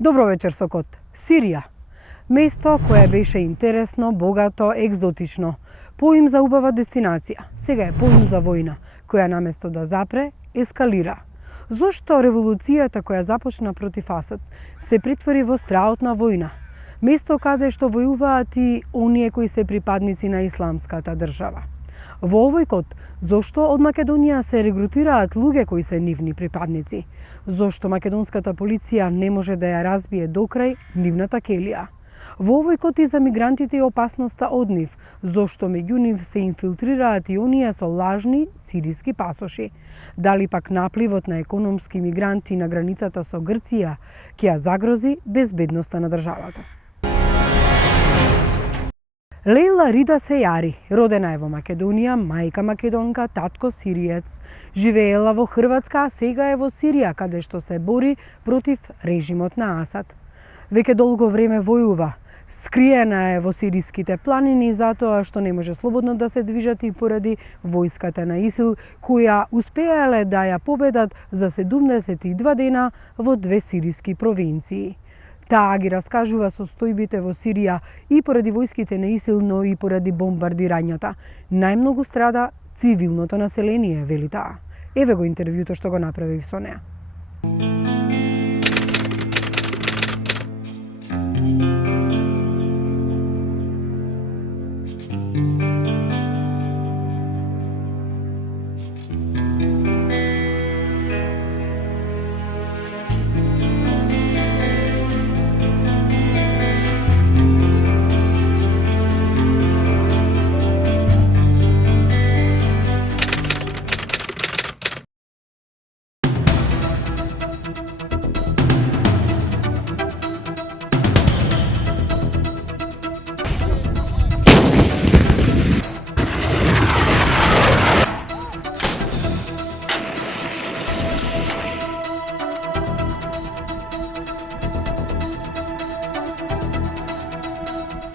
Добро вечер, Сокот. Сирија. Место кое беше интересно, богато, екзотично. Поим за убава дестинација. Сега е поим за војна, која наместо да запре, ескалира. Зошто револуцијата која започна против Асад се претвори во страотна војна? Место каде што војуваат и оние кои се припадници на исламската држава. Во овој код, зошто од Македонија се регрутираат луѓе кои се нивни припадници? Зошто македонската полиција не може да ја разбие докрај нивната келија? Во овој код и за мигрантите и опасноста од нив, зошто меѓу нив се инфилтрираат и оние со лажни сириски пасоши? Дали пак напливот на економски мигранти на границата со Грција ќе ја загрози безбедноста на државата? Лейла Рида Сејари, родена е во Македонија, мајка македонка, татко сириец. Живеела во Хрватска, а сега е во Сирија, каде што се бори против режимот на Асад. Веќе долго време војува. Скриена е во сириските планини затоа што не може слободно да се движат и поради војската на ИСИЛ, која успеале да ја победат за 72 дена во 2 сириски провинции. Таа ги раскажува состојбите во Сирија и поради војските на ИСИЛ, но и поради бомбардирањата. Најмногу страда цивилното население, вели таа. Еве го интервјуто што го направив со неа.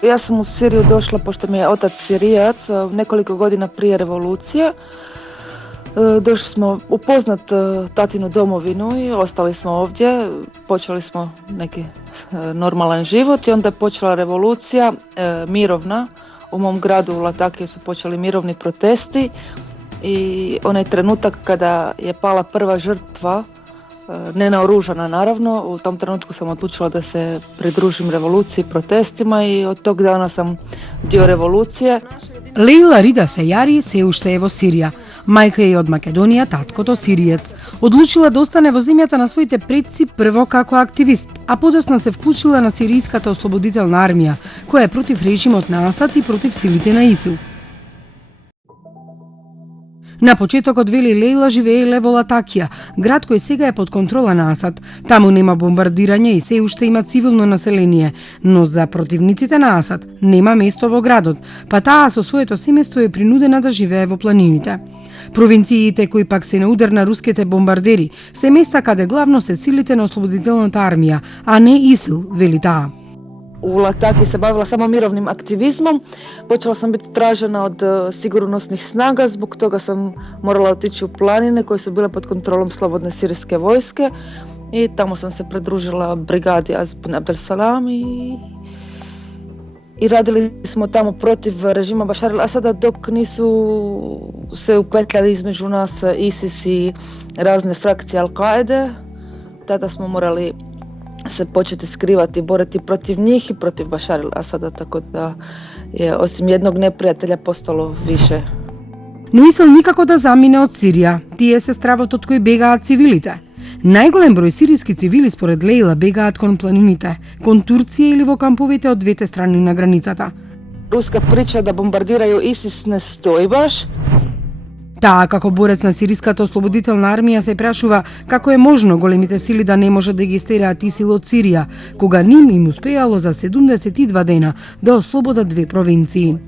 Ja sam u Siriju došla pošto mi je otac Sirijac nekoliko godina prije revolucije. Došli smo upoznat tatinu domovinu i ostali smo ovdje, počeli smo neki normalan život i onda je počela revolucija mirovna. U mom gradu u Latakiji su počeli mirovni protesti i onaj trenutak kada je pala prva žrtva, nenaoružana naravno, u tom trenutku sam odlučila da se pridružim revoluciji, protestima i od tog dana sam dio revolucije. Лейла Рида Сејари се уште е во Сирија. Мајка е од Македонија, таткото сириец. Одлучила да остане во земјата на своите предци прво како активист, а подосна се вклучила на сиријската ослободителна армија, која е против режимот на Асад и против силите на ИСИЛ. На почетокот, вели Лейла, живееле во Латакија, град кој сега е под контрола на Асад. Таму нема бомбардирање и се уште има цивилно население, но за противниците на Асад нема место во градот, па таа со своето семејство е принудена да живее во планините. Провинциите кои пак се на удар на руските бомбардери се места каде главно се силите на ослободителната армија, а не ИСИЛ, вели таа. U Lataki se bavila samo mirovnim aktivizmom. Počela sam biti tražena od sigurnosnih snaga, zbog toga sam morala otići u planine koje su bile pod kontrolom slobodne sirijske vojske i tamo sam se pridružila brigadi Azbun Abdel Salam i radili smo tamo protiv režima Bašar al-Asada dok nisu se upetljali između nas ISIS i razne frakcije Al-Qaide. Tada smo morali se početi skrivati i boriti protiv njih i protiv Bashar al-Asada, tako da je osim jednog neprijatelja postalo više. Но ИСИЛ никако да замине од Сирија. Тие се стравот од кој бегаат цивилите. Најголем број сириски цивили според Лейла бегаат кон планините, кон Турција или во камповите од двете страни на границата. Ruska priča da bombardiraju ISIS ne stoji baš. Таа, како борец на сириската ослободителна армија, се прашува како е можно големите сили да не можат да ги истераат ИСИЛ од Сирија, кога ним им успеало за 72 дена да ослободат две провинции.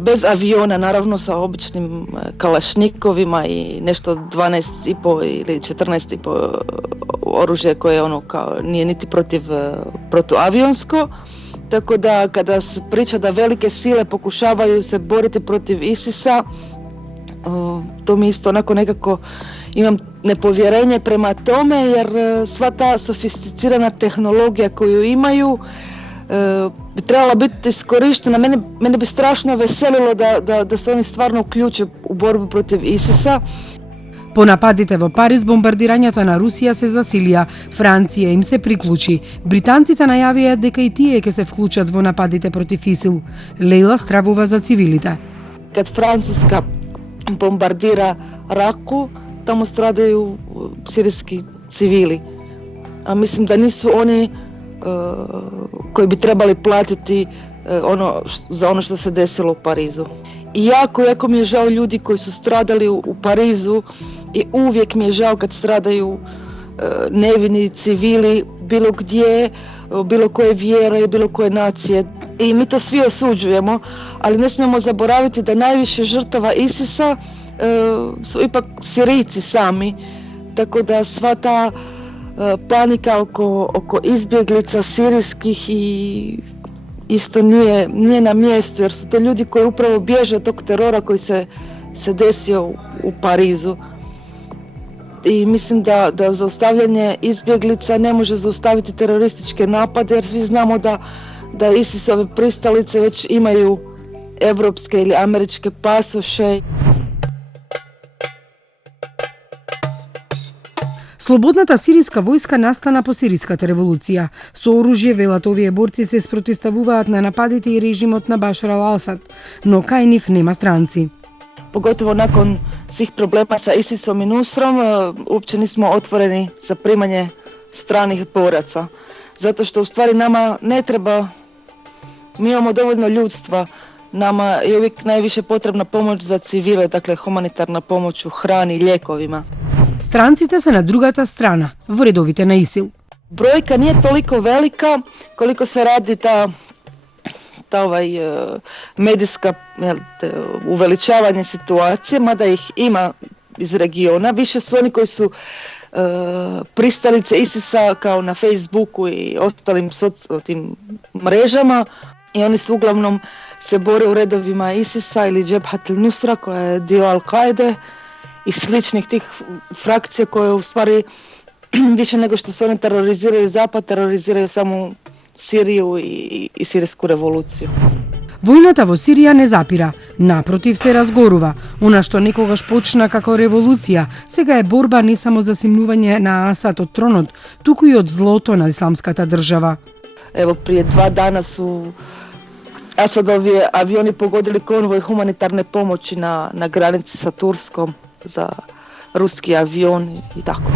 Bez aviona, naravno sa običnim kalašnikovima i nešto 12,5 ili 14,5 oružje koje nije niti protuavionsko. Tako da kada se priča da velike sile pokušavaju se boriti protiv ISIS-a, to mi isto onako nekako imam nepovjerenje prema tome, jer sva ta sofisticirana tehnologija koju imaju bi trebala biti iskorištena. Mene bi strašno veselilo da se oni stvarno uključe u borbu protiv ISIS-a. По нападите во Париз, бомбардирањата на Русија се засилија, Франција им се приклучи. Британците најавија дека и тие ќе се вклучат во нападите против ИСИЛ. Лейла стравува за цивилите. Kad Francuska bombardira Raku, tamo stradaju sirijski civili. A mislim da nisu oni koji bi trebali platiti za ono što se desilo u Parizu. I jako mi je žao ljudi koji su stradali u Parizu i uvijek mi je žao kad stradaju nevini civili bilo gdje, bilo koje vjere, bilo koje nacije. I mi to svi osuđujemo, ali ne smijemo zaboraviti da najviše žrtava ISIS-a su ipak Sirijci sami. Tako da sva ta panika oko izbjeglica sirijskih i isto nije na mjestu, jer su to ljudi koji upravo bježe od tog terora koji se desio u Parizu. I mislim da zaustavljanje izbjeglica ne može zaustaviti terorističke napade, jer svi znamo da ISIS-ove pristalice već imaju evropske ili američke pasoše. Слободната сириска војска настана по сириската револуција. Со оружје, велат овие борци, се спротиставуваат на нападите и режимот на Башар ал-Асад, но кај нив нема странци. Pogotovo nakon svih problema sa ISIS-om i Nusrom, uopće nismo otvoreni za primanje stranih boraca. Zato što u stvari nama ne treba, mi imamo dovoljno ljudstva, nama je uvijek najviše potrebna pomoć za civile, dakle humanitarna pomoć u hrani i lijekovima. Странците се на другата страна, во редовите на ИСИЛ. Brojka nije toliko velika koliko se radi ta medijska uveličavanje situacije, mada ih ima iz regiona. Više su oni koji su pristalice ISIS-a kao na Facebooku i ostalim tim mrežama, i oni su uglavnom se bore u redovima ISIS-a ili Jabhat al-Nusra koja je dio Al-Qaide i sličnih tih frakcija koje u stvari više nego što se oni teroriziraju Zapad, teroriziraju samo Siriju i sirijsku revoluciju. Војната во Сирија не запира, напротив се разгорува. Она што некогаш почна како револуција, сега е борба не само за симнување на Асад од тронот, туку и од злото на исламската држава. Evo, prije 2 dana su Asadovi avioni pogodili konvoj humanitarne pomoći na granici sa Turskom za ruski avion i tako.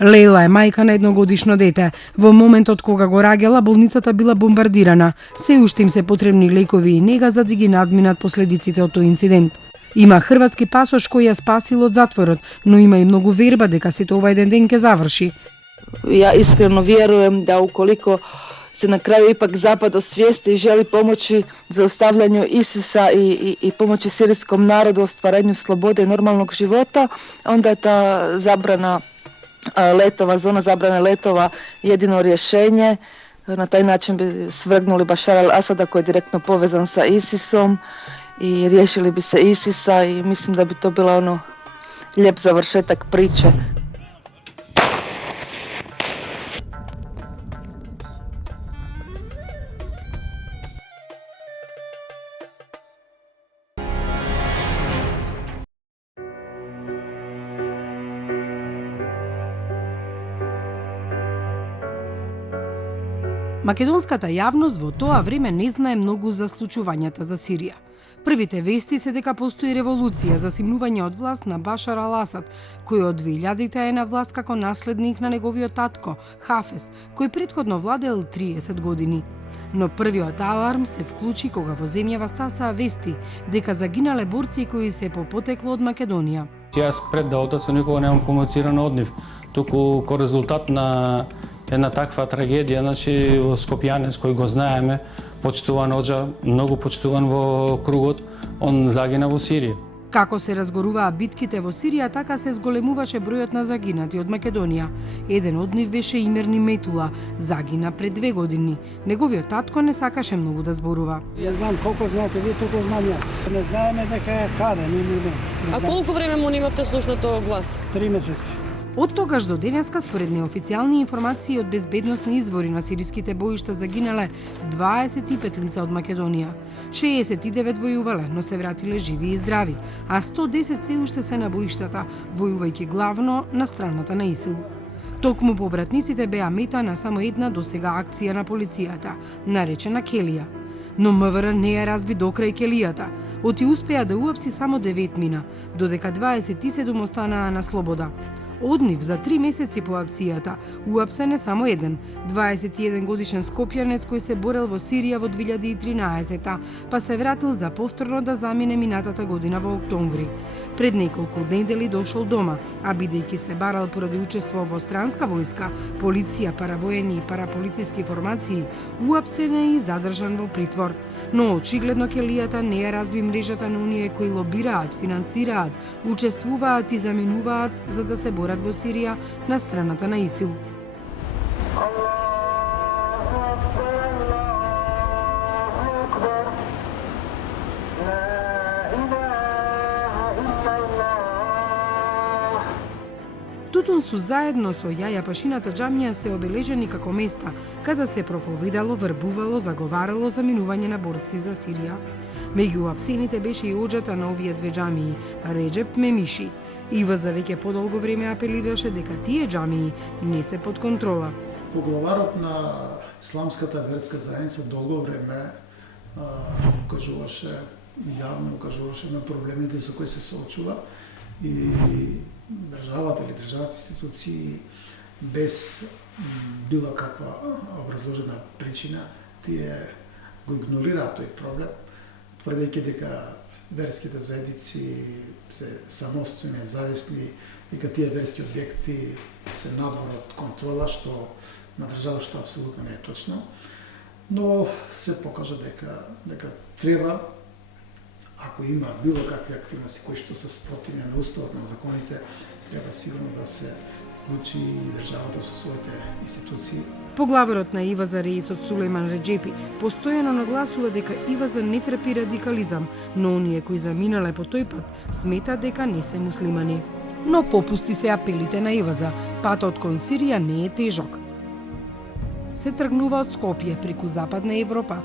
Лейла е мајка на едногодишно дете. Во моментот кога го раѓала, болницата била бомбардирана. Се уште им се потребни лекови и нега за да ги надминат последиците од тој инцидент. Има хрватски пасош кој ја спасил од затворот, но има и многу верба дека сето ова еден ден ќе заврши. Ja iskreno vjerujem da ukoliko se na kraju ipak Zapad osvijesti i želi pomoći zaustavljanju ISIS-a i pomoći sirijskom narodu u ostvarenju slobode i normalnog života, onda je ta zabrana letova, zona zabrane letova jedino rješenje. Na taj način bi svrgnuli Bashar al-Asada koji je direktno povezan sa ISIS-om i riješili bi se ISIS-a i mislim da bi to bila lijep završetak priče. Македонската јавност во тоа време не знае многу за случувањата за Сирија. Првите вести се дека постои револуција за симнување од власт на Башар ал-Асад, кој од 2000-те е на власт како наследник на неговиот татко, Хафез, кој претходно владеел 30 години. Но првиот аларм се вклучи кога во земјава стасаа вести дека загинале борци кои се по потекло од Македонија. Јас пред да одам никога немам комуницирано од нив, туку ко резултат на една таква трагедија, значи во Скопјанец кој го знаеме, почитуван оџа, многу почитуван во кругот, он загина во Сирија. Како се разгоруваа битките во Сирија, така се зголемуваше бројот на загинати од Македонија. Еден од нив беше Имерни Метула, загина пред 2 години. Неговиот татко не сакаше многу да зборува. Ја знам колку знаете ви, толку знам ја. Не знаеме дека е каде, не. А колку време му имавте слушнато глас? 3 месеци. Од тогаш до денеска, според неофицијални информации од безбедносни извори на сириските боишта, загинале 25 лица од Македонија. 69 војувале, но се вратиле живи и здрави, а 110 се уште се на боиштата, војувајќи главно на страната на ИСИЛ. Токму повратниците беа мета на само една досега акција на полицијата, наречена Келија. Но МВР не ја разби докрај Келијата. Оти успеа да уапси само 9 мина, додека 27 останаа на слобода. Од нив за 3 месеци по акцијата уапсен е само еден, 21 годишен скопјанец кој се борел во Сирија во 2013, па се вратил за повторно да замине минатата година во октомври. Пред неколку недели дошол дома, а бидејќи се барал поради учество во странска војска, полиција, паравоени и параполициски формации, уапсен е и задржан во притвор. Но очигледно Келијата не ја разби мрежата на оние кои лобираат, финансираат, учествуваат и заменуваат за да се борат во Сирија на страната на ИСИЛ. Тутунсу заедно со Јаја Пашината џамија се обележени како места каде се проповидало, вербувало, заговарало за минување на борци за Сирија. Меѓу апсените беше и оџата на овие две џамии, Реджеп Мемиши. ИВЗ веќе подолго време апелираше дека тие џамии не се под контрола. Поглаварот на исламската верска заедница долго време укажуваше, јавно укажуваше на проблемите со кои се соочува и државата или државните институции без било каква образложена причина тие го игнорираат тој проблем, тврдејќи дека верските заедници се самостојни, независни, дека тие верски објекти се надвор од контрола, што на држава што апсолутно не е точно. Но се покажа дека треба, ако има било какви активности кои што се спротивни на уставот, на законите, треба сигурно да се вклучи и државата со своите институции. Поглаварот на ИВЗ Реисот Сулејман Реджепи постојано нагласува дека ИВЗ не трпи радикализам, но оние кои заминале по тој пат сметаат дека не се муслимани. Но попусти се апелите на ИВЗ, патот кон Сирија не е тежок. Се тргнува од Скопје преку Западна Европа.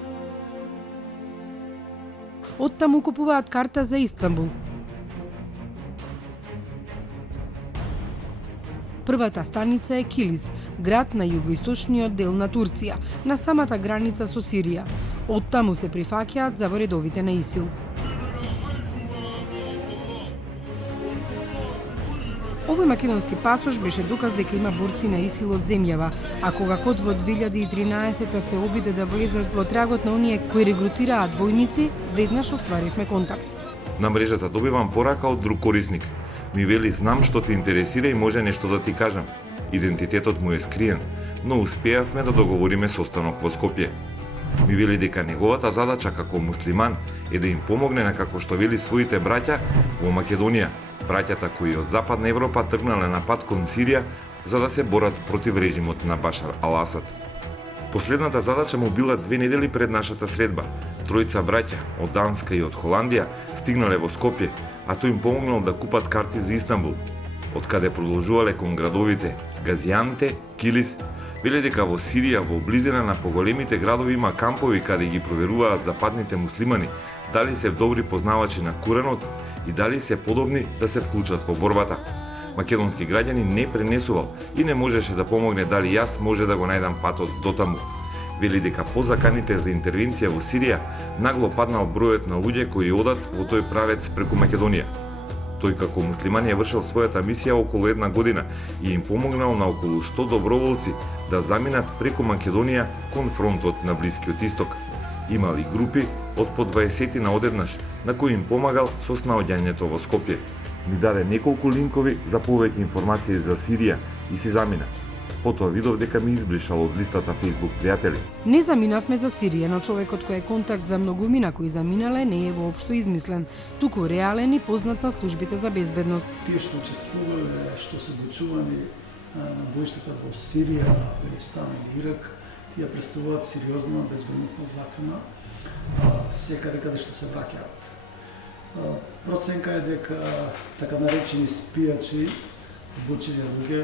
Оттаму купуваат карта за Истанбул. Првата станица е Килис, град на југоисточниот дел на Турција, на самата граница со Сирија. Оттаму се прифаќаат за во редовите на ИСИЛ. Овој македонски пасош беше доказ дека има борци на ИСИЛ од земјава, а кога код во 2013 се обиде да влезат во трагот на оние кои регрутираат војници, веднаш остваривме контакт. На мрежата добивам порака од друг корисник. Ми вели, знам што те интересира и може нешто да ти кажам. Идентитетот му е скриен, но успеавме да договориме состанок во Скопје. Ми вели дека неговата задача како муслиман е да им помогне на како што вели своите браќа во Македонија, браќата кои од Западна Европа тргнале на пат кон Сирија за да се борат против режимот на Башар ал-Асад. Последната задача му била 2 недели пред нашата средба. Тројца браќа од Данска и од Холандија стигнале во Скопје, а тој им помогнал да купат карти за Истанбул, од каде продолжувале кон градовите Газианте, Килис. Веле дека во Сирија, во близина на поголемите градови има кампови каде ги проверуваат западните муслимани, дали се добри познавачи на Куранот и дали се подобни да се вклучат во борбата. Македонски граѓани не пренесувал и не можеше да помогне дали јас може да го најдам патот дотаму. Вели дека по заканите за интервенција во Сирија нагло паднал бројот на луѓе кои одат во тој правец преку Македонија. Тој како муслиман ја вршил својата мисија околу една година и им помогнал на околу 100 доброволци да заминат преку Македонија кон фронтот на Блискиот Исток. Имали групи од по 20 на одеднаш, на кои им помагал со снаоѓањето во Скопје. Ми даде неколку линкови за повеќе информации за Сирија и си замина. Потоа видов дека ми избришал од листата Facebook пријатели. Не заминавме за Сирија, но човекот кој е контакт за многумина кои заминале не е воопшто измислен, туку реален и познат на службите за безбедност. Тие што учествувале, што се обучувани на боиштата во Сирија, Афганистан или Ирак, тие представуваат сериозна безбедносна закана секаде каде што се враќаат. Проценка е дека така наречени спијачи, обучени луѓе,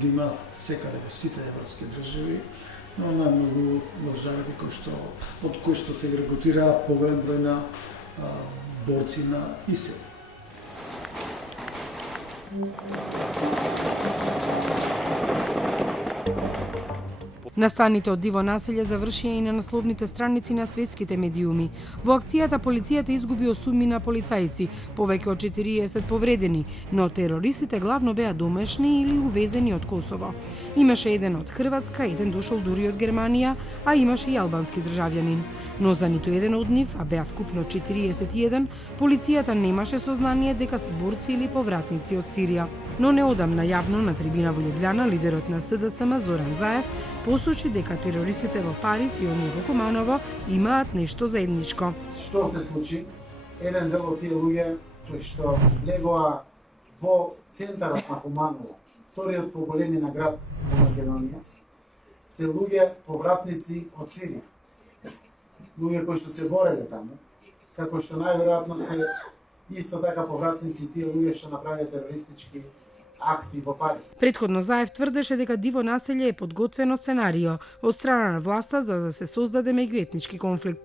ги има секаде во сите европски држави, но најмногу во државите од кои што се регрутира поголем број на борци на ИСИЛ. Настаните од диво населје завршија и на насловните страници на светските медиуми. Во акцијата полицијата изгуби 8 полицајци, повеќе од 40 повредени, но терористите главно беа домашни или увезени од Косово. Имаше еден од Хрватска, еден дошол дури од Германија, а имаше и албански државјанин. Но за ниту еден од нив, а беа вкупно 41, полицијата немаше сознание дека се борци или повратници од Сирија. Но неодамна јавно на трибина во Љубљана лидерот на СДСМ Зоран Заев посочи дека терористите во Париз и оние во Куманово имаат нешто заедничко. Што се случи? Еден дел од тие луѓе кои што легоа во центарот на Куманово, вториот по големина град во Македонија, се луѓе повратници од Сирија. Луѓе кои што се бореле таму, како што најверојатно се исто така повратници тие луѓе што направија терористички акти во Париз. Претходно Заев тврдеше дека диво населје е подготвено сценарио од страна на власта за да се создаде меѓуетнички конфликт.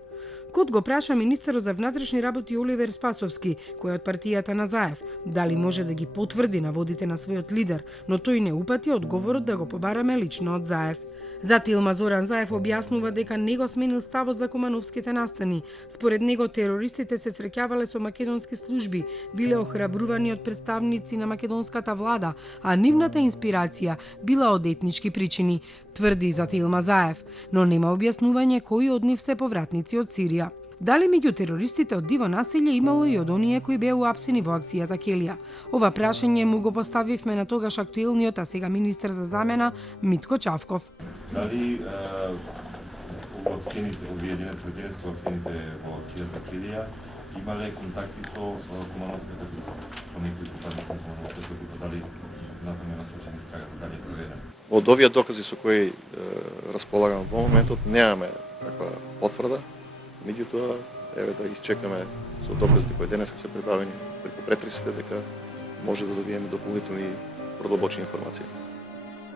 Кот го праша министерот за внатрешни работи Оливер Спасовски, кој е од партијата на Заев, дали може да ги потврди наводите на својот лидер, но тој не упати одговорот да го побараме лично од Заев. За Тилма Зоран Заев објаснува дека не го сменил ставот за кумановските настани. Според него терористите се среќавале со македонски служби, биле охрабрувани од представници на македонската влада, а нивната инспирација била од етнички причини, тврди за Тилма Заев, но нема објаснување кои од нив се повратници од Сирија. Дали меѓу терористите од диво населје имало и од оние кои беа уапсени во акцијата Келија? Ова прашање му го поставивме на тогаш актуелниот, а сега министер за замена Митко Чавков. Дали вакцините, обиединете вакцините во акцијата Келија имале контакти со кумановската група, со некои припадници на кумановската група, дали натаму насочени страгата, дали е проверено? Од овие докази со кои располагам во моментот немаме таква потврда. Меѓутоа, еве да изчекаме со доказите кои денеска се прибавени преку претресите дека може да добиеме дополнителни продлабочни информации.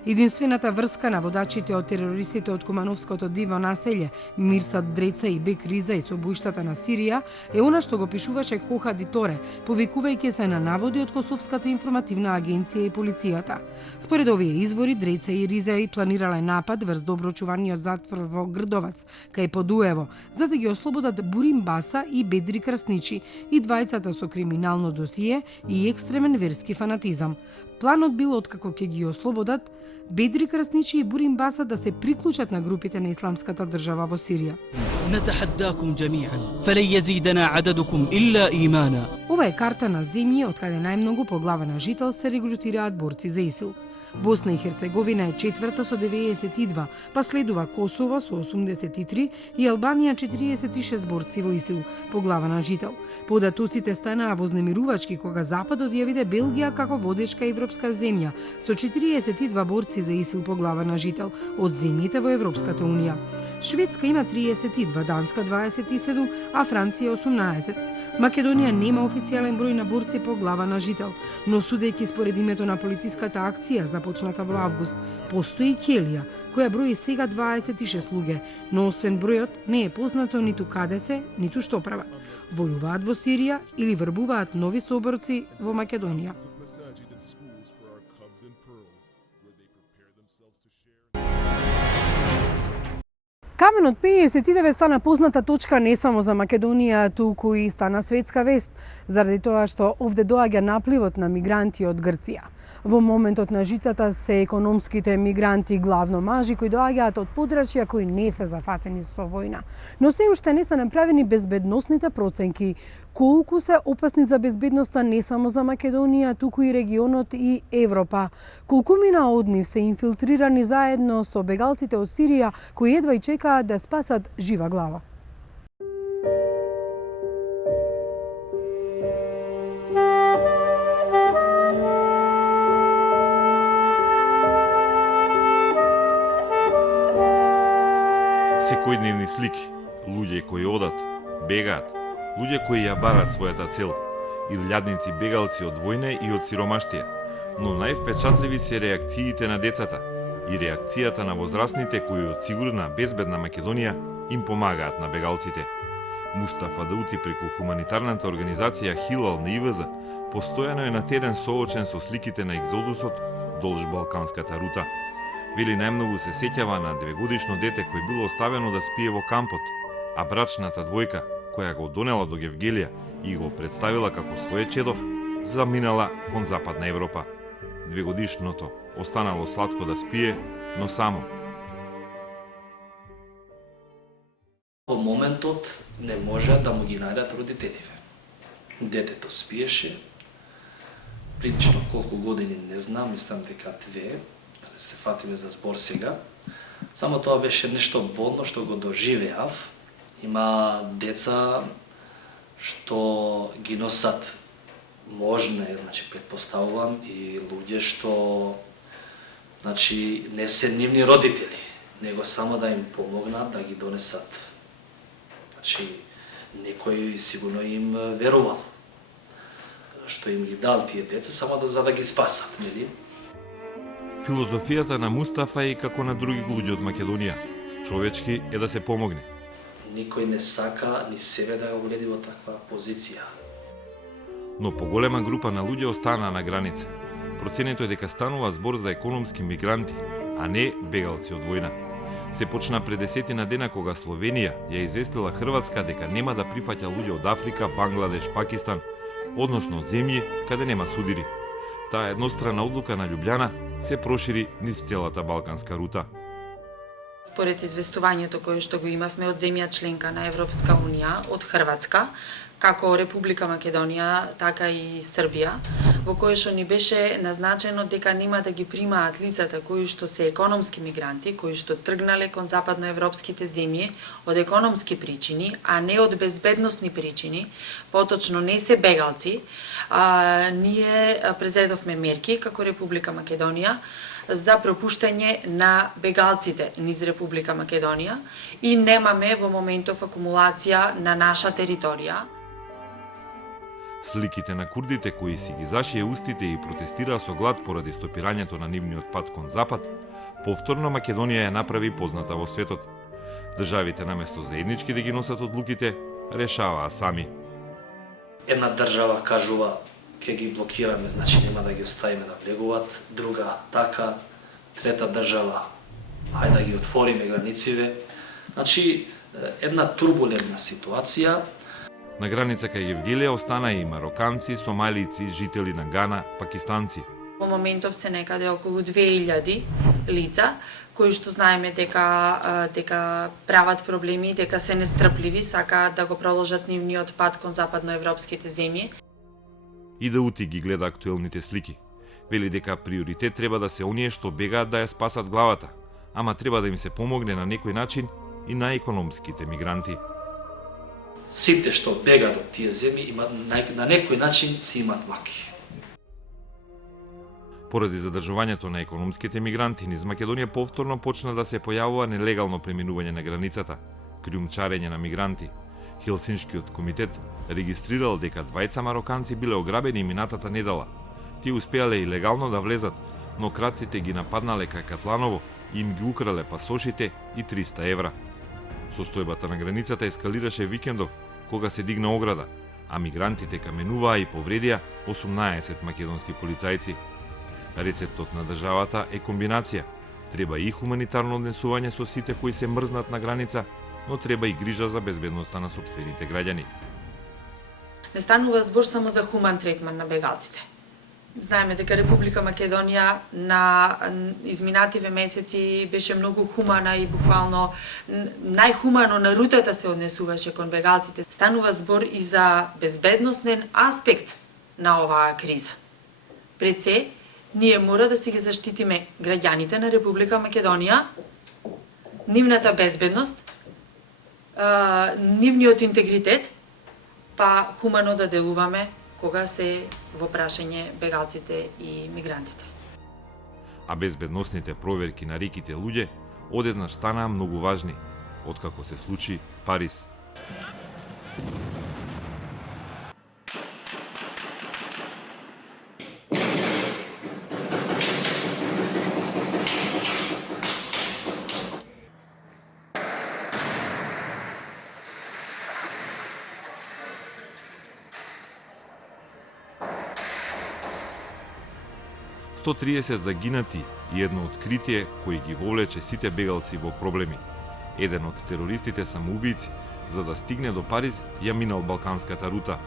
Единствената врска на водачите од терористите од кумановското диво населје, Мирсат Дреца и Бек Риза и собуштата на Сирија, е она што го пишуваше Коха Диторе, повикувајќи се на наводи од Косовската информативна агенција и полицијата. Според овие извори, Дреца и Риза и планирале напад врз доброчуваниот затвор во Грдовац, кај Подуево, за да ги ослободат Бурим Баса и Бедри Красничи, и двајцата со криминално досие и екстремен верски фанатизам. Планот бил откако ќе ги ослободат Бедри Красничи и Бурим Баса да се приклучат на групите на Исламската држава во Сирија. نتحداكم جميعا فلن يزيدنا عددكم إلا إيمانا. Ова е карта на земји од каде најмногу по глава на жител се регрутираат борци за ИСИЛ. Босна и Херцеговина е четврта со 92, па следува Косово со 83 и Албанија 46 борци во ИСИЛ по глава на жител. Податоците станаа вознемирувачки кога Западот ја виде Белгија како водечка европска земја со 42 борци за ИСИЛ по глава на жител од земјите во Европската унија. Шведска има 32, Данска 27, а Франција 18. Македонија нема официјален број на борци по глава на жител, но судејќи според името на полициската акција започната во август, постои Келија, која брои сега 26 луѓе, но освен бројот не е познато ниту каде се, ниту што прават. Војуваат во Сирија или врбуваат нови соборци во Македонија. Каменот 59 стана позната точка не само за Македонија, туку и стана светска вест, заради тоа што овде доаѓа напливот на мигранти од Грција. Во моментот на жицата се економските мигранти, главно мажи, кои доаѓаат од подрачја кои не се зафатени со војна. Но се уште не се направени безбедносните проценки, колку се опасни за безбедноста не само за Македонија, туку и регионот и Европа. Колкумина од нив се инфилтрирани заедно со бегалците од Сирија, кои едва и чекаат да спасат жива глава. Секојдневни слики, луѓе кои одат, бегаат, луѓе кои ја барат својата цел, илјадници бегалци од војна и од сиромаштија, но највпечатливи се реакциите на децата и реакцијата на возрастните кои од сигурна, безбедна Македонија им помагаат на бегалците. Мустафа Даути преку хуманитарната организација Хилал на ИВЗ постојано е на терен соочен со сликите на екзодусот долж Балканската рута. Вели најмногу се сеќава на 2-годишно дете кој било оставено да спие во кампот, а брачната двојка, која го донела до Гевгелија и го представила како свое чедо, заминала кон Западна Европа. 2-годишното останало сладко да спие, но само. Во моментот не можеа да му ги најдат родителиве. Детето спиеше, прилично колку години не знам, мислам дека 2, се фатиме за збор сега. Само тоа беше нешто болно што го доживеав. Има деца што ги носат можне, значи претпоставувам, и луѓе што значи не се нивни родители, него само да им помогнат да ги донесат. Значи некој сигурно им верувал што им ги дал тие деца само за да ги спасат, нели? Филозофијата на Мустафа е како на други луѓе од Македонија. Човечки е да се помогне. Никој не сака ни себе да го гледи во таква позиција. Но поголема група на луѓе останаа на граница. Проценето е дека станува збор за економски мигранти, а не бегалци од војна. Се почна пред 10 дена кога Словенија ја известила Хрватска дека нема да прифаќа луѓе од Африка, Бангладеш, Пакистан, односно од земји каде нема судири. Таа едностранна одлука на Љубљана се прошири низ целата Балканска рута. Според известувањето кое што го имавме од земја членка на Европска Унија, од Хрватска, како Република Македонија, така и Србија, во кое што ни беше назначено дека нема да ги примаат лицата кои што се економски мигранти, кои што тргнале кон западноевропските земји од економски причини, а не од безбедносни причини, поточно не се бегалци. Ние презедовме мерки како Република Македонија за пропуштање на бегалците низ Република Македонија и немаме во моментов акумулација на наша територија. Сликите на курдите кои си ги зашие устите и протестираа со глад поради стопирањето на нивниот пат кон запад, повторно Македонија ја направи позната во светот. Државите наместо заеднички да ги носат одлуките, решаваа сами. Една држава кажува ќе ги блокираме, значи нема да ги оставиме да влегуваат, друга така, трета држава ајде да ги отвориме границиве. Значи една турбулентна ситуација. На граница кај Евгелија остана и мароканци, сомалици, жители на Гана, пакистанци. Во моментов се некаде околу 2000 лица кои што знаеме дека прават проблеми, дека се нестрпливи, сакаат да го продолжат нивниот пат кон западноевропските земји. И Даути ги гледа актуелните слики. Вели дека приоритет треба да се оние што бегаат да ја спасат главата, ама треба да им се помогне на некој начин и на економските мигранти. Сите што бегаат од тие земји на некој начин си имат маки. Поради задржувањето на економските мигранти, низ Македонија повторно почна да се појавува нелегално преминување на границата, криумчарење на мигранти. Хелсиншкиот комитет регистрирал дека двајца мароканци биле ограбени минатата недела. Тие успеале и легално да влезат, но крадците ги нападнале кај Катланово и им ги украле пасошите и 300 евра. Состојбата на границата ескалираше викендов, кога се дигна ограда, а мигрантите каменуваа и повредија 18 македонски полицајци. Рецептот на државата е комбинација. Треба и хуманитарно однесување со сите кои се мрзнат на граница, но треба и грижа за безбедноста на сопствените граѓани. Не станува збор само за хуман третман на бегалците. Знаеме дека Република Македонија на изминативе месеци беше многу хумана и буквално најхумано на рутата се однесуваше кон бегалците. Станува збор и за безбедносен аспект на оваа криза. Пред се, ние мора да си ги заштитиме граѓаните на Република Македонија, нивната безбедност, нивниот интегритет, па хумано да делуваме кога се во прашање бегалците и мигрантите. А безбедносните проверки на реките луѓе одеднаш станаа многу важни, откако се случи Париз. Сто 30 загинати и едно откритие кој ги вовлече сите бегалци во проблеми. Еден од терористите самоубийци, за да стигне до Париз, ја минал балканската рута.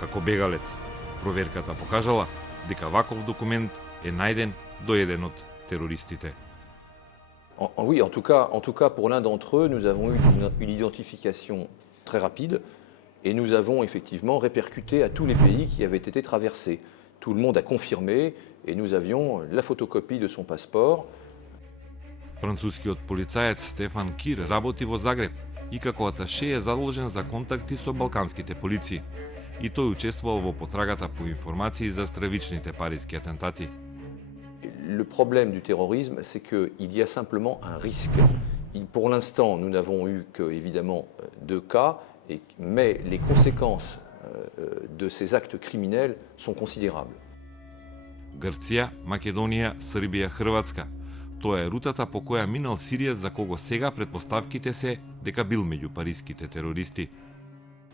Како бегалец, проверката покажала дека ваков документ е најден до еден од терористите. Oui, en tout cas, pour l'un d'entre eux, nous avons eu une identification très rapide et nous avons effectivement répercuté à tous les pays qui avaient été traversés. Tout le monde a confirmé et nous avions la photocopie de son passeport. Францускиот полицаец Стефан Кир работи во Загреб и како аташе е задолжен за контакти со балканските полиции. И тој учествувал во потрагата по информации за стравичните париски атентати. Le problème du terrorisme, c'est qu'il y a simplement un risque. Pour l'instant, nous n'avons eu que, évidemment, 2 cas, mais les conséquences de ces actes criminels sont considérables. Грција, Македонија, Србија, Хрватска. Тоа е рутата по која минал сириец за кого сега предпоставките се дека бил меѓу париските терористи.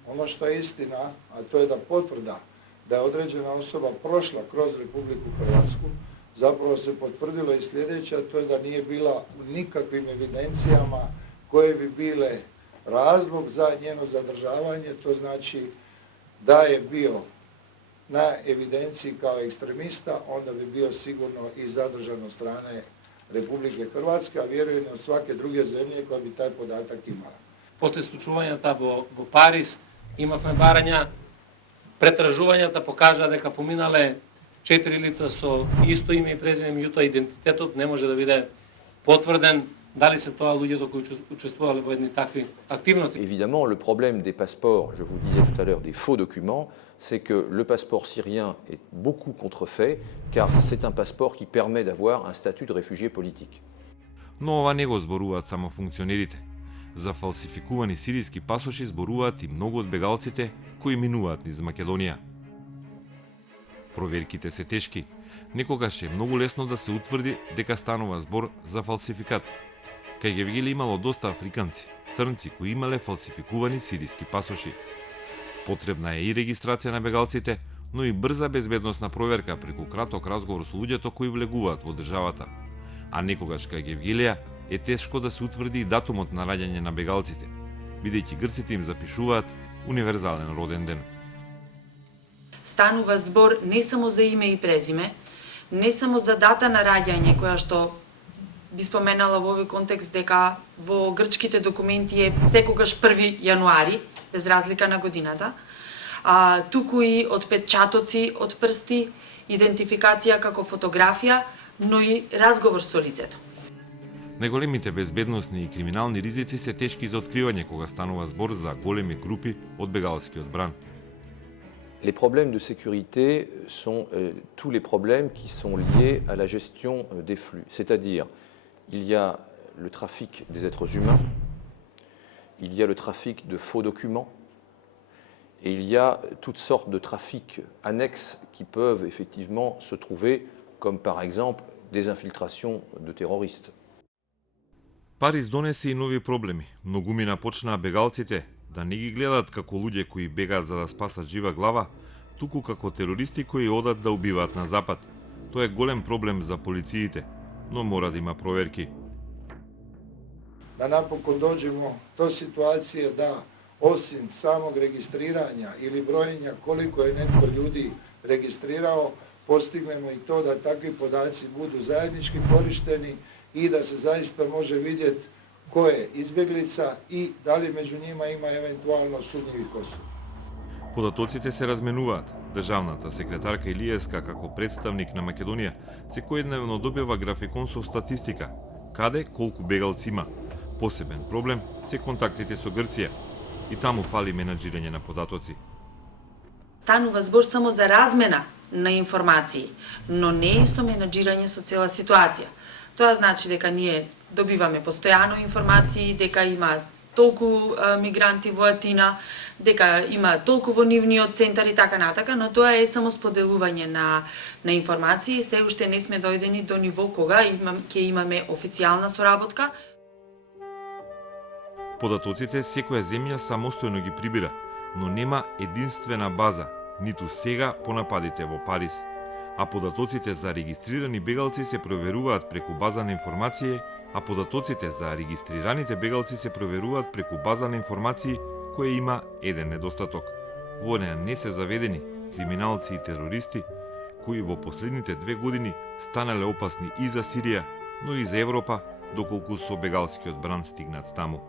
Ono što je istina, a to je da potvrda da je određena osoba prošla kroz Republiku Hrvatsku, zapravo se potvrdilo i sljedeće, a to je da nije bila u nikakvim evidencijama koje bi bile razlog za njeno zadržavanje, to znači da je bio na evidenciji kao ekstremista, onda bi bio sigurno i zadržan od strane Republike Hrvatske, a vjerujem od svake druge zemlje koja bi taj podatak imala. После случувањата во Париз имавме барања, претражувањата покажа дека поминале 4 лица со исто име и презиме, меѓутоа идентитетот не може да биде потврден. Дали се тоа луѓето кои учествувале во едни такви активности? Évidemment, le problème des passeports, je vous disais tout à l'heure, des faux documents, c'est que le passeport syrien est beaucoup contrefait, car c'est un passeport qui permet d'avoir un statut de réfugié politique. Но ова не го зборуваат само функционерите. За фалсификувани сиријски пасоши зборуваат и многу од бегалците кои минуваат низ Македонија. Проверките се тешки. Некогаш е многу лесно да се утврди дека станува збор за фалсификат. Кај Гевгели имало доста африканци, црнци кои имале фалсификувани сиријски пасоши. Потребна е и регистрација на бегалците, но и брза безбедносна проверка преку краток разговор со луѓето кои влегуваат во државата. А некогаш кај Гевгелија е тешко да се утврди и датумот на раѓање на бегалците, бидејќи грците им запишуваат универзален роден ден. Станува збор не само за име и презиме, не само за дата на раѓање, која што би споменала во овој контекст дека во грчките документи е секогаш 1 јануари, без разлика на годината, туку и отпечатоци од прсти, идентификација како фотографија, но и разговор со лицето. Најголемите безбедносни и криминални ризици се тешки за откривање кога станува збор за големи групи од бегалскиот бран. Les problèmes de sécurité sont tous les problèmes qui sont liés à la gestion des flux. C'est-à-dire, il y a le trafic des êtres humains, il y a le trafic de faux documents, et il y a toutes sortes de trafics annexes qui peuvent effectivement se trouver, comme par exemple des infiltrations de terroristes. Париз донесе и нови проблеми. Многумина почнаа бегалците да не ги гледат како луѓе кои бегаат за да спасат жива глава, туку како терористи кои одат да убиваат на запад. Тоа е голем проблем за полициите. но мора да има проверки. Da napokon dođemo do situacije da osim samog registriranja ili brojenja koliko je netko ljudi registrirao, postignemo i to da takvi podaci budu zajednički korišteni i da se zaista može vidjeti ko je izbjeglica i da li među njima ima eventualno sumnjivih osoba. Податоците се разменуваат. Државната секретарка Илиевска како представник на Македонија секојдневно добива графикон со статистика, каде колку бегалци има. Посебен проблем се контактите со Грција и таму фали менаџирање на податоци. Станува збор само за размена на информации, но не исто менаџирање со цела ситуација. Тоа значи дека ние добиваме постојано информации, дека има толку мигранти во Атина, дека има толку во нивниот центар и така натака, но тоа е само споделување на информации и се уште не сме дојдени до ниво кога ќе имаме официјална соработка. Податоците секоја земја самостојно ги прибира, но нема единствена база, ниту сега по нападите во Париз. А податоците за регистрирани бегалци се проверуваат преку база на информации, а податоците за регистрираните бегалци се проверуваат преку база на информации која има еден недостаток. Во неа не се заведени криминалци и терористи, кои во последните 2 години станале опасни и за Сирија, но и за Европа, доколку со бегалскиот бран стигнат таму.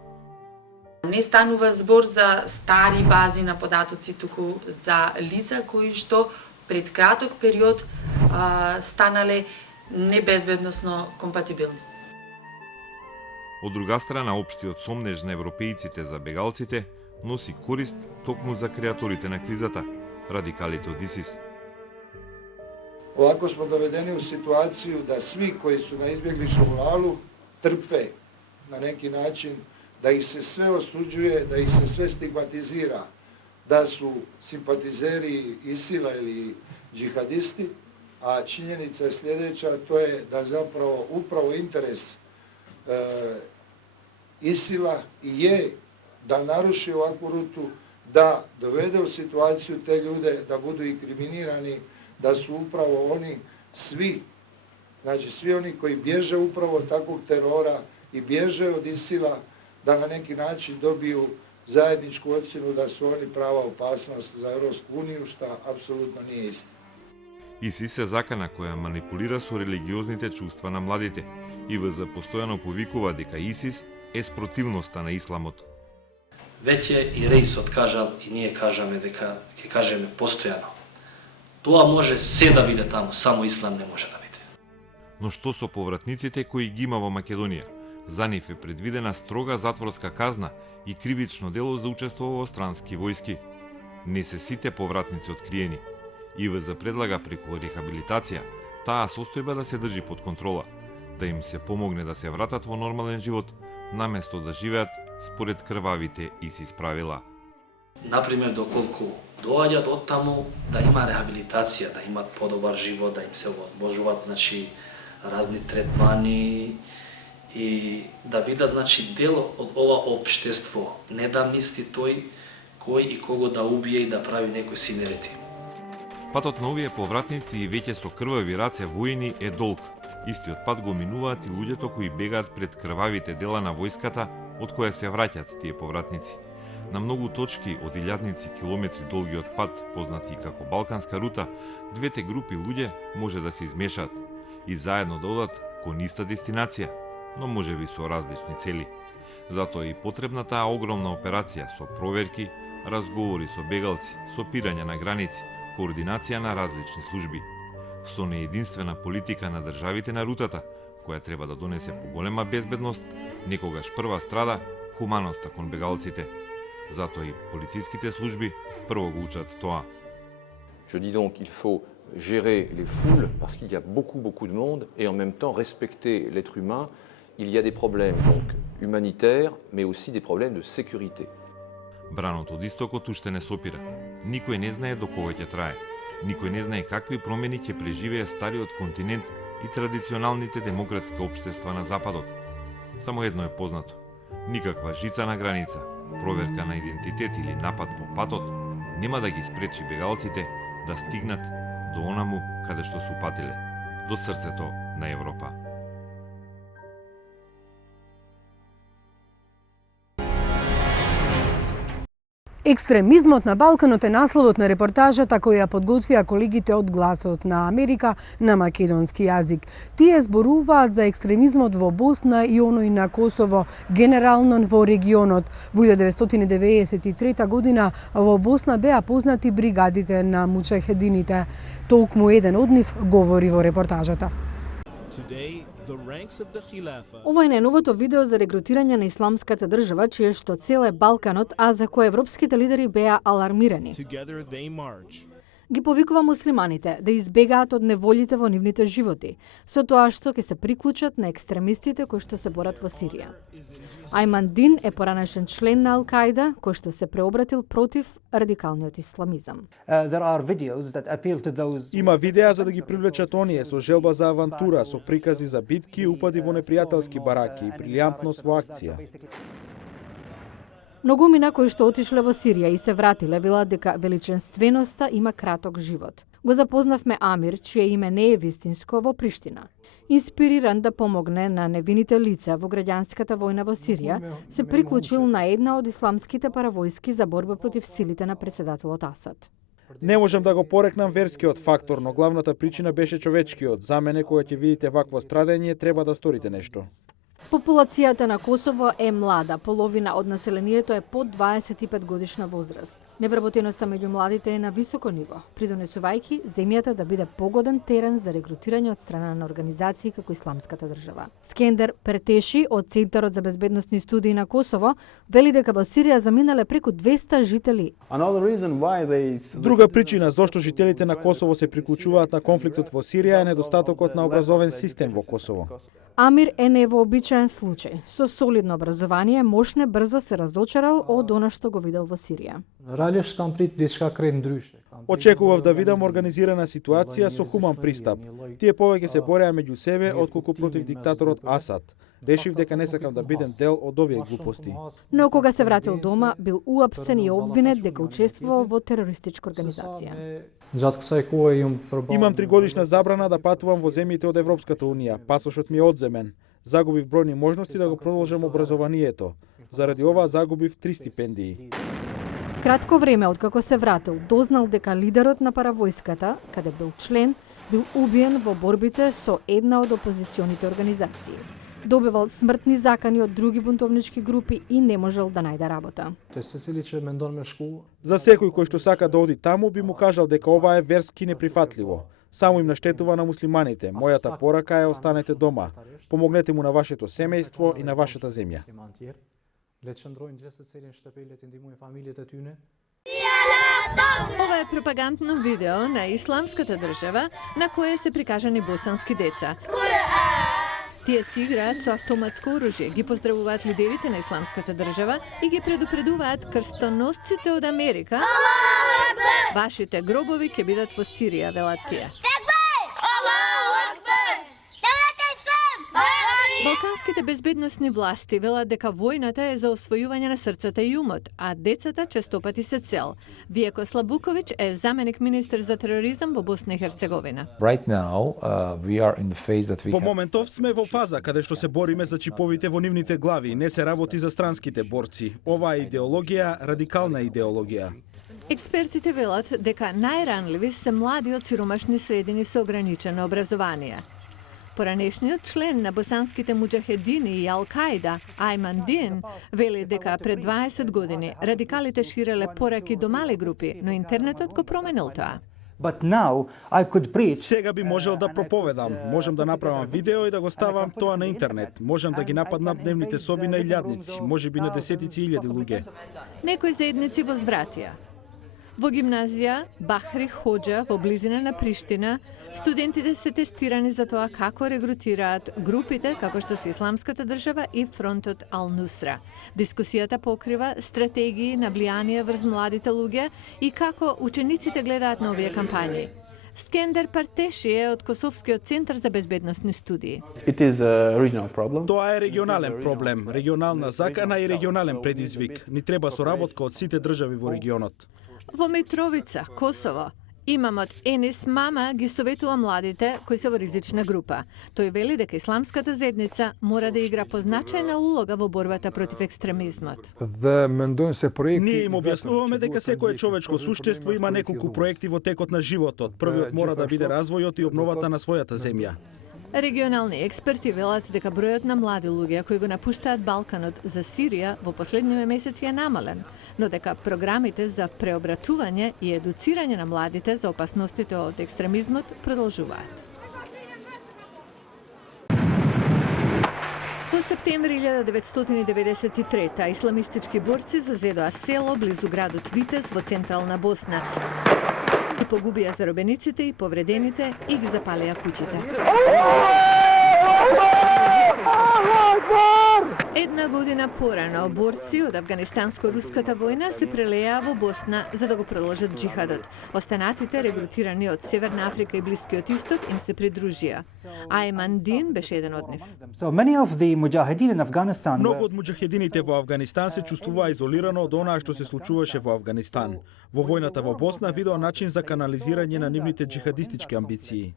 Не станува збор за стари бази на податоци, туку за лица кои што пред краток период станале небезбедносно компатибилни. Од друга страна, општиот сомнеж на европејците за бегалците носи корист токму за креаторите на кризата, радикалите од ИСИС. Ovako smo dovedeni u situaciju da svi koji su na izbjegličkom valu trpe na neki način, da ih se sve osuđuje, da ih se sve stigmatizira, da su simpatizeri ISIL-a ili džihadisti, a činjenica je sljedeća, to je da zapravo upravo interes ISIL-a je da naruši ovakvu rutu, da dovede u situaciju te ljude da budu inkriminirani, da su upravo oni svi, znači svi oni koji bježe upravo od takvog terora i bježe od ISIL-a, da na neki način dobiju zajedničku ocjenu da su oni prava opasnost za Europsku uniju, što apsolutno nije istina. ИСИС е закана која манипулира со религиозните чувства на младите. ИВЗ постојано повикува дека ИСИС е спротивноста на исламот. Веќе и Рейсот кажал и ние кажаме дека ќе кажеме постојано. Тоа може се да биде таму, само ислам не може да биде. Но што со повратниците кои ги има во Македонија? За нив е предвидена строга затворска казна и кривично дело за учество во странски војски. Не се сите повратници откриени. ИВЗ предлага преку рехабилитација таа состојба да се држи под контрола, да им се помогне да се вратат во нормален живот, наместо да живеат според крвавите ИСИС правила. Например, доколку доаѓаат од таму, да има рехабилитација, да имат подобар живот, да им се можуваат, значи, разни третмани и да бидат, значи, дел од ова општество, не да мисли тој кој и кого да убие и да прави некои синерети. Патот на овие повратници и веќе со крвави раце војни е долг. Истиот пат го минуваат и луѓето кои бегаат пред крвавите дела на војската, од која се враќаат тие повратници. На многу точки од илјадници километри долгиот пат, познати како Балканска рута, двете групи луѓе може да се измешаат и заедно да одат кон иста дестинација, но можеби со различни цели. Затоа е и потребна таа огромна операција со проверки, разговори со бегалци, сопирање на граници, координација на различни служби, со неединствена политика на државите на рутата, која треба да донесе поголема безбедност, некогаш прва страда хуманоста кон бегалците. Затоа и полициските служби прво го учат тоа. Je dis donc qu'il faut gérer les foules parce qu'il y a beaucoup de monde et en même temps respecter l'être humain. Il y a des problèmes donc humanitaires mais aussi des problèmes de sécurité. Бранот од истокот уште не сопира. Никој не знае до кога ќе трае. Никој не знае какви промени ќе преживее стариот континент и традиционалните демократски општества на Западот. Само едно е познато. Никаква жица на граница, проверка на идентитет или напад по патот нема да ги спречи бегалците да стигнат до онаму каде што су патиле, до срцето на Европа. Екстремизмот на Балканот е насловот на репортажата која подготвија колегите од Гласот на Америка на македонски јазик. Тие зборуваат за екстремизмот во Босна и оној на Косово, генерално во регионот. Во 1993 година во Босна беа познати бригадите на муџахедините. Толкму еден од нив говори во репортажата. Ова е најновото видео за регрутирање на исламската држава, чие што цел е Балканот, а за кој европските лидери беа алармирани. Ги повикува муслиманите да избегаат од неволите во нивните животи, со тоа што ќе се приклучат на екстремистите кои што се борат во Сирија. Ајман Дин е поранешен член на Ал-Каида, кој што се преобратил против радикалниот исламизам. Има видеа за да ги привлечат оние со желба за авантура, со прикази за битки, упади во непријателски бараки и брилјантност во акција. Многумина кои што отишле во Сирија и се вратиле велат дека величенственоста има краток живот. Го запознавме Амир, чие име не е вистинско, во Приштина. Инспириран да помогне на невините лица во граѓанската војна во Сирија, се приклучил на една од исламските паравојски за борба против силите на председателот Асад. Не можам да го порекнам верскиот фактор, но главната причина беше човечкиот. За мене, кога ќе видите вакво страдење, треба да сторите нешто. Популацијата на Косово е млада, половина од населението е под 25 годишна возраст. Невработеноста меѓу младите е на високо ниво, придонесувајќи земјата да биде погоден терен за регрутирање од страна на организации како Исламската држава. Скендер Пертеши од Центарот за безбедносни студии на Косово вели дека во Сирија заминале преку 200 жители. Друга причина зошто жителите на Косово се приклучуваат на конфликтот во Сирија е недостатокот на образовен систем во Косово. Амир е невообичаен случај. Со солидно образование, Мошне брзо се разочарал од она што го видел во Сирија. Очекував да видам организирана ситуација со хуман пристап. Тие повеќе се бореа меѓу себе отколку против диктаторот Асад. Решив дека не сакам да бидам дел од овие глупости. Но кога се вратил дома, бил уапсен и обвинет дека учествувал во терористичка организација. Имам 3-годишна забрана да патувам во земјите од Европската унија. Пасошот ми е одземен. Загубив бројни можности да го продолжам образованието. Заради ова загубив 3 стипендии. Кратко време откако се вратил, дознал дека лидерот на паравојската, каде бил член, бил убиен во борбите со една од опозиционите организации. Добивал смртни закани од други бунтовнички групи и не можел да најде работа. За секој кој што сака да оди таму, би му кажал дека ова е верски неприфатливо. Само им наштетува на муслиманите. Мојата порака е останете дома. Помогнете му на вашето семејство и на вашата земја. Ова е пропагандно видео на Исламската држава на кое се прикажани босански деца. Тие си играат со автоматско оружје, ги поздравуваат лидерите на Исламската држава и ги предупредуваат крстоносците од Америка. Вашите гробови ќе бидат во Сирија, велат тие. Балканските безбедносни власти велат дека војната е за освојување на срцата и умот, а децата честопати се цел. Виеко Слабуковиќ е заменик министер за тероризам во Босна и Херцеговина. Во моментов сме во фаза каде што се бориме за чиповите во нивните глави, не се работи за странските борци. Оваа е идеологија, радикална идеологија. Експертите велат дека најранливи се млади од сиромашни средини со ограничено образование. Поранешниот член на босанските муџахедини и Ал-Каида, Ајман Дин, вели дека пред 20 години радикалите ширеле пораки до мали групи, но интернетот го променил тоа. Сега би можел да проповедам, можам да направам видео и да го ставам тоа на интернет. Можам да ги нападнам дневните соби на илјадници, можеби на десетици илјади луѓе. Некои заедници возвратија. Во гимназија Бахри Хоџа во близина на Приштина, студентите се тестирани за тоа како регрутираат групите како што се Исламската држава и фронтот Ал-Нусра. Дискусијата покрива стратегии на влијание врз младите луѓе и како учениците гледаат на овие кампањи. Скендер Партеши е од Косовскиот центар за безбедносни студии. Тоа е регионален проблем, регионална закана и регионален предизвик. Ни треба соработка од сите држави во регионот. Во Митровица, Косово, Имамот Енис Мама ги советува младите кои се во ризична група. Тој вели дека исламската заедница мора да игра позначајна улога во борбата против екстремизмот. Ние им објаснуваме дека секое човечко суштество има неколку проекти во текот на животот. Првиот мора да биде развојот и обновата на својата земја. Регионални експерти велат дека бројот на млади луѓе кои го напуштаат Балканот за Сирија во последниве месеци е намален, но дека програмите за преобратување и едуцирање на младите за опасностите од екстремизмот продолжуваат. Во септември 1993 исламистички борци зазедоа село близу градот Витез во централна Босна и погубија заробениците и повредените и ги запалија куќите. Една година порано борци од афганистанско-руската војна се прелеа во Босна за да го продолжат джихадот. Останатите, регрутирани од Северна Африка и Блискиот Исток, им се придружија. Айман Дин беше еден од нив. Многу од муџахедините во Афганистан се чувствуваа изолирано од онаа што се случуваше во Афганистан. Во војната во Босна видоа начин за канализирање на нивните джихадистички амбиции.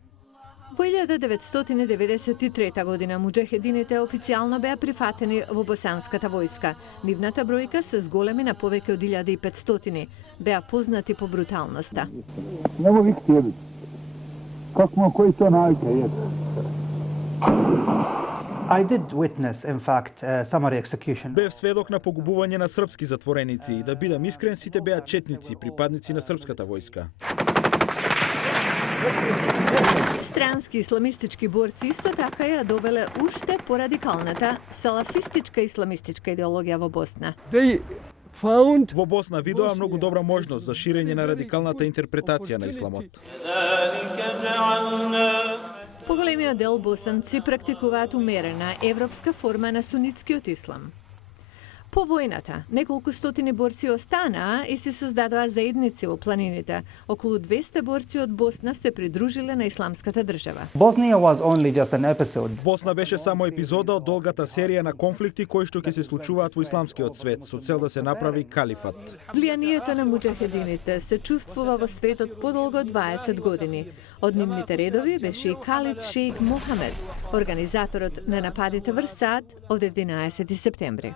Во 1993 година муџахедините официјално беа прифатени во босанската војска. Нивната бројка се зголеми на повеќе од 1500. Беа познати по бруталноста. Немо викти, како кој то најка е. I did witness, in fact, summary execution. Бев сведок на погубување на српски затвореници и да бидам искрен, сите беа четници, припадници на српската војска. Странски исламистички борци исто така ја довеле уште порадикалната салафистичка исламистичка идеологија во Босна. Во Босна видоа многу добра можност за ширење на радикалната интерпретација на исламот. Поголемиот дел босанци практикуваат умерена европска форма на сунитскиот ислам. По војната, неколку стотини борци останаа и се создадоа заедници во планините. Околу 200 борци од Босна се придружиле на исламската држава. Босна беше само епизода од долгата серија на конфликти кои што ќе се случуваат во исламскиот свет со цел да се направи калифат. Влијанието на муџахедините се чувствува во светот подолго од 20 години. Од нивните редови беше и Калид Шејк Мохамед, организаторот на нападите врз Саад од 11 септември.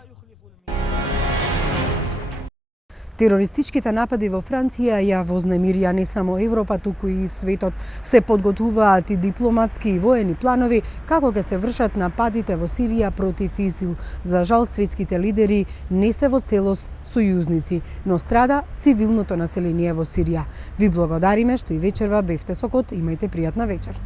Терористичките напади во Франција ја вознемирија не само Европа, туку и светот. Се подготвуваат и дипломатски и воени планови како ќе се вршат нападите во Сирија против ИСИЛ. За жал, светските лидери не се во целост сојузници, но страда цивилното население во Сирија. Ви благодариме што и вечерва бевте со Код. Имајте пријатна вечер.